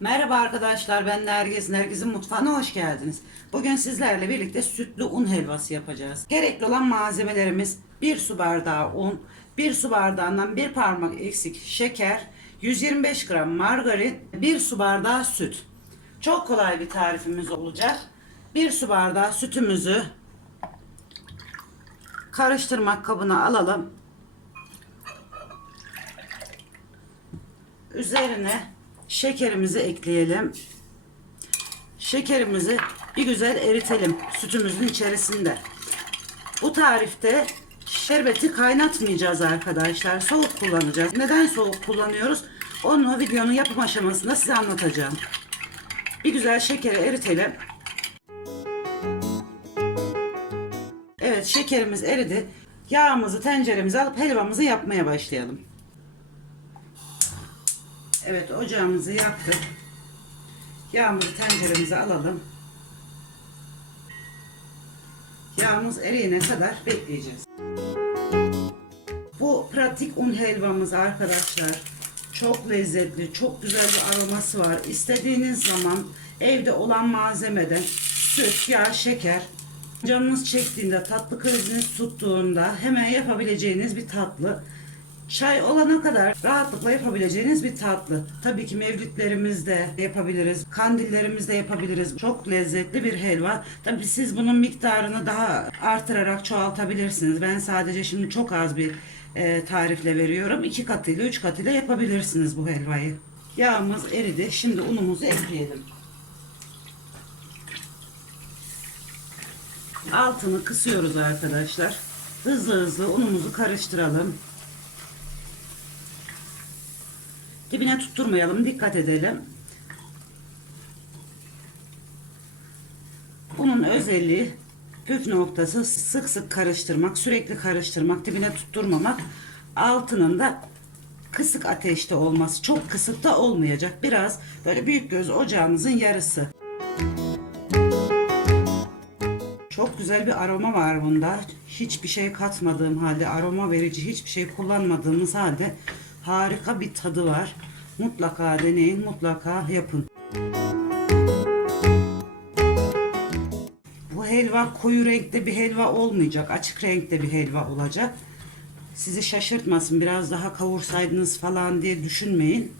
Merhaba arkadaşlar ben Nergiz. Nergiz'in mutfağına hoş geldiniz. Bugün sizlerle birlikte sütlü un helvası yapacağız. Gerekli olan malzemelerimiz 1 su bardağı un, 1 su bardağından 1 parmak eksik şeker, 125 gram margarin, 1 su bardağı süt. Çok kolay bir tarifimiz olacak. 1 su bardağı sütümüzü karıştırmak kabına alalım. Üzerine şekerimizi ekleyelim. Şekerimizi bir güzel eritelim sütümüzün içerisinde. Bu tarifte şerbeti kaynatmayacağız arkadaşlar. Soğuk kullanacağız. Neden soğuk kullanıyoruz? Onu videonun yapım aşamasında size anlatacağım. Bir güzel şekeri eritelim. Evet şekerimiz eridi. Yağımızı tenceremize alıp helvamızı yapmaya başlayalım. Evet ocağımızı yaktık. Yağımızı tenceremize alalım. Yağımız eriyene kadar bekleyeceğiz. Bu pratik un helvamız arkadaşlar. Çok lezzetli, çok güzel bir aroması var. İstediğiniz zaman evde olan malzemeden süt, yağ, şeker canınız çektiğinde, tatlı kriziniz tuttuğunda hemen yapabileceğiniz bir tatlı. Çay olana kadar rahatlıkla yapabileceğiniz bir tatlı. Tabii ki mevlütlerimizde yapabiliriz, kandillerimizde yapabiliriz. Çok lezzetli bir helva. Tabii siz bunun miktarını daha artırarak çoğaltabilirsiniz. Ben sadece şimdi çok az bir e, tarifle veriyorum. İki katıyla, üç katıyla yapabilirsiniz bu helvayı. Yağımız eridi. Şimdi unumuzu ekleyelim. Altını kısıyoruz arkadaşlar. Hızlı hızlı unumuzu karıştıralım. Dibine tutturmayalım. Dikkat edelim. Bunun özelliği püf noktası sık sık karıştırmak, sürekli karıştırmak, dibine tutturmamak. Altının da kısık ateşte olması. Çok kısık da olmayacak. Biraz böyle büyük göz ocağımızın yarısı. Çok güzel bir aroma var bunda. Hiçbir şey katmadığım halde, aroma verici hiçbir şey kullanmadığımız halde harika bir tadı var. Mutlaka deneyin, mutlaka yapın. Bu helva koyu renkte bir helva olmayacak. Açık renkte bir helva olacak. Sizi şaşırtmasın. Biraz daha kavursaydınız falan diye düşünmeyin.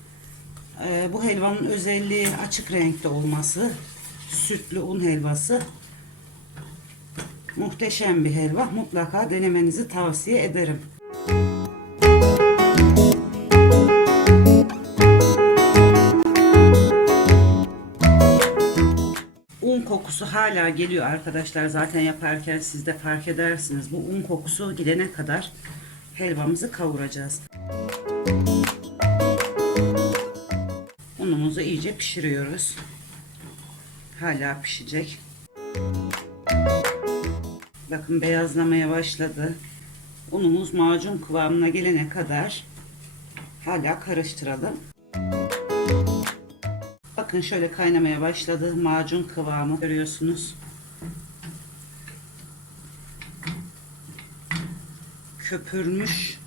Ee, bu helvanın özelliği açık renkte olması. Sütlü un helvası. Muhteşem bir helva. Mutlaka denemenizi tavsiye ederim. Un kokusu hala geliyor arkadaşlar. Zaten yaparken siz de fark edersiniz. Bu un kokusu gidene kadar helvamızı kavuracağız. Unumuzu iyice pişiriyoruz. Hala pişecek. Bakın beyazlamaya başladı. Unumuz macun kıvamına gelene kadar hala karıştıralım. Bakın şöyle kaynamaya başladı. Macun kıvamı görüyorsunuz. Köpürmüş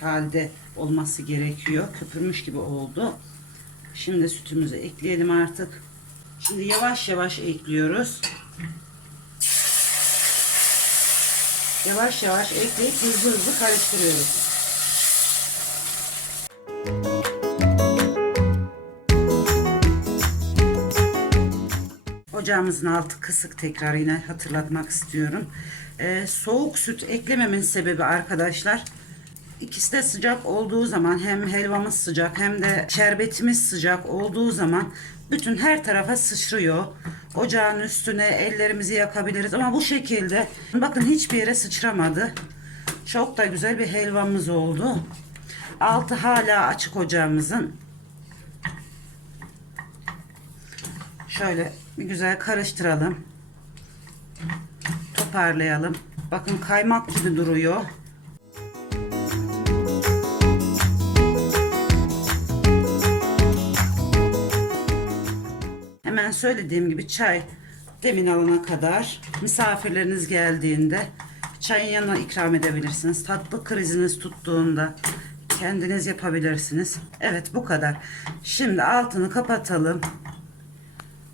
halde olması gerekiyor. Köpürmüş gibi oldu. Şimdi sütümüzü ekleyelim artık. Şimdi yavaş yavaş ekliyoruz. Yavaş yavaş ekleyip hızlı hızlı karıştırıyoruz. Ocağımızın altı kısık tekrar yine hatırlatmak istiyorum. Ee, soğuk süt eklememin sebebi arkadaşlar ikisi de sıcak olduğu zaman hem helvamız sıcak hem de şerbetimiz sıcak olduğu zaman bütün her tarafa sıçrıyor. Ocağın üstüne ellerimizi yakabiliriz ama bu şekilde bakın hiçbir yere sıçramadı. Çok da güzel bir helvamız oldu. Altı hala açık ocağımızın. Şöyle bir güzel karıştıralım. Toparlayalım. Bakın kaymak gibi duruyor. Hemen söylediğim gibi çay demin alana kadar misafirleriniz geldiğinde Çayın yanına ikram edebilirsiniz. Tatlı kriziniz tuttuğunda kendiniz yapabilirsiniz. Evet bu kadar. Şimdi altını kapatalım.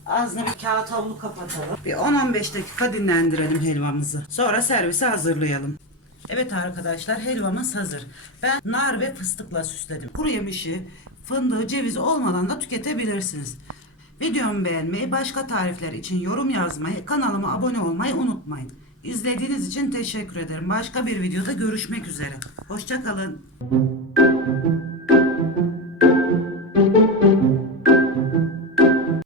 Ağzına bir kağıt havlu kapatalım. Bir 10-15 dakika dinlendirelim helvamızı. Sonra servise hazırlayalım. Evet arkadaşlar helvamız hazır. Ben nar ve fıstıkla süsledim. Kuru yemişi, fındığı, cevizi olmadan da tüketebilirsiniz. Videomu beğenmeyi, başka tarifler için yorum yazmayı, kanalıma abone olmayı unutmayın. İzlediğiniz için teşekkür ederim. Başka bir videoda görüşmek üzere. Hoşçakalın.